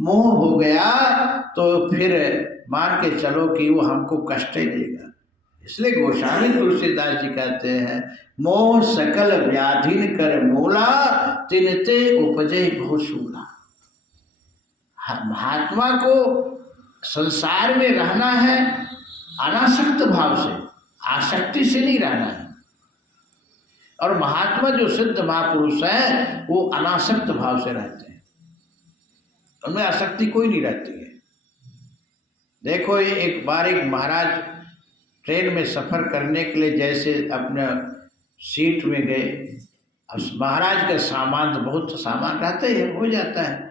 मोह हो गया तो फिर मान के चलो कि वो हमको कष्ट ही देगा। इसलिए गोस्वामी तुलसीदास जी कहते हैं, मोह सकल व्याधिन कर मूला, तिनते उपजे बहुशूला। महात्मा को संसार में रहना है अनासक्त भाव से, आसक्ति से नहीं रहना है। और महात्मा जो सिद्ध महापुरुष है वो अनासक्त भाव से रहते हैं, उनमें आसक्ति कोई नहीं रहती है। देखो एक बार एक महाराज ट्रेन में सफ़र करने के लिए जैसे अपने सीट में गए, अब महाराज का सामान तो बहुत सामान रहता ही है, हो जाता है।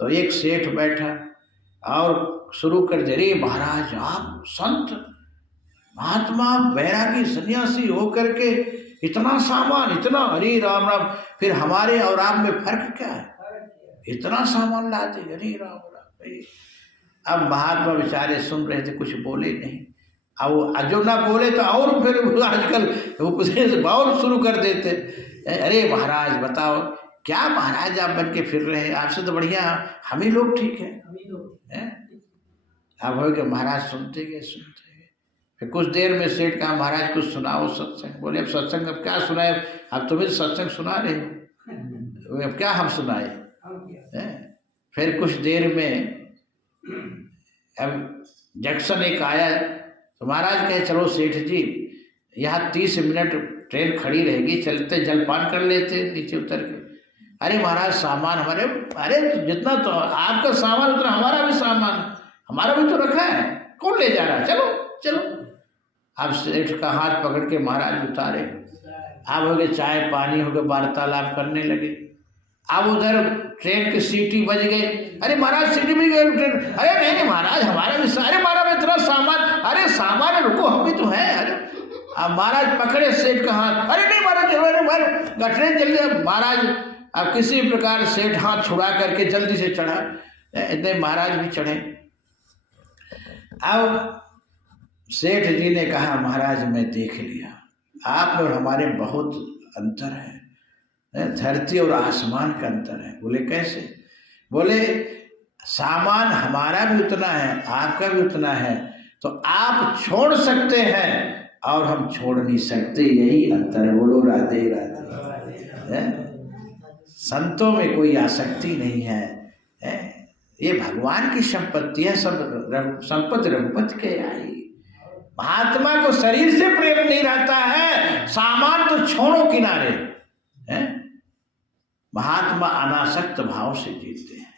तो एक सेठ बैठा और शुरू कर दे, अरे महाराज आप संत महात्मा बैरागी सन्यासी हो करके इतना सामान, इतना, अरे राम राम, फिर हमारे और आप में फर्क क्या है, इतना सामान लाते, अरे राम राम। अब महात्मा बेचारे सुन रहे थे, कुछ बोले नहीं। अब वो जो ना बोले तो और फिर आजकल उपदेश और शुरू कर देते, अरे महाराज बताओ क्या महाराज आप बन के फिर रहे हैं, आपसे तो बढ़िया हम ही लोग ठीक है। अब हो गया महाराज सुनते गए। फिर कुछ देर में सेठ कहा, महाराज कुछ सुनाओ सत्संग। बोले अब सत्संग अब क्या सुनाए, अब तुम्हें सत्संग सुना रहे हो, अब क्या हम सुनाए। फिर कुछ देर में अब जंक्शन एक आया तो महाराज कहे, चलो सेठ जी यहाँ 30 मिनट ट्रेन खड़ी रहेगी, चलते जलपान कर लेते नीचे उतर के। अरे महाराज सामान हमारे, अरे जितना तो आपका सामान उतना हमारा भी सामान, हमारा भी तो रखा है, कौन ले जा रहा है, चलो चलो। अब सेठ का हाथ पकड़ के महाराज उतारे। अब हो गए चाय पानी हो गए, वार्तालाप करने लगे। अब उधर ट्रेन की सीटी बज गई, अरे महाराज सीटी भी गई ट्रेन, अरे नहीं महाराज हमारा भी, अरे महाराज इतना सामान, अरे सामान रुको हम भी तो हैं। अरे अब महाराज पकड़े सेठ का हाथ, अरे नहीं महाराज ट्रेन जल्दी। महाराज अब किसी प्रकार सेठ हाथ छुड़ा करके जल्दी से चढ़ा, इतने महाराज भी चढ़े। अब सेठ जी ने कहा, महाराज मैं देख लिया आप और हमारे बहुत अंतर है, धरती और आसमान का अंतर है। बोले कैसे? बोले सामान हमारा भी उतना है आपका भी उतना है, तो आप छोड़ सकते हैं और हम छोड़ नहीं सकते, यही अंतर है। बोलो राधे राधे। संतों में कोई आसक्ति नहीं है, ये भगवान की संपत्ति है, सब संपत्ति रघुपति के आई। महात्मा को शरीर से प्रेम नहीं रहता है, सामान तो छोड़ो किनारे। महात्मा अनासक्त भाव से जीते हैं।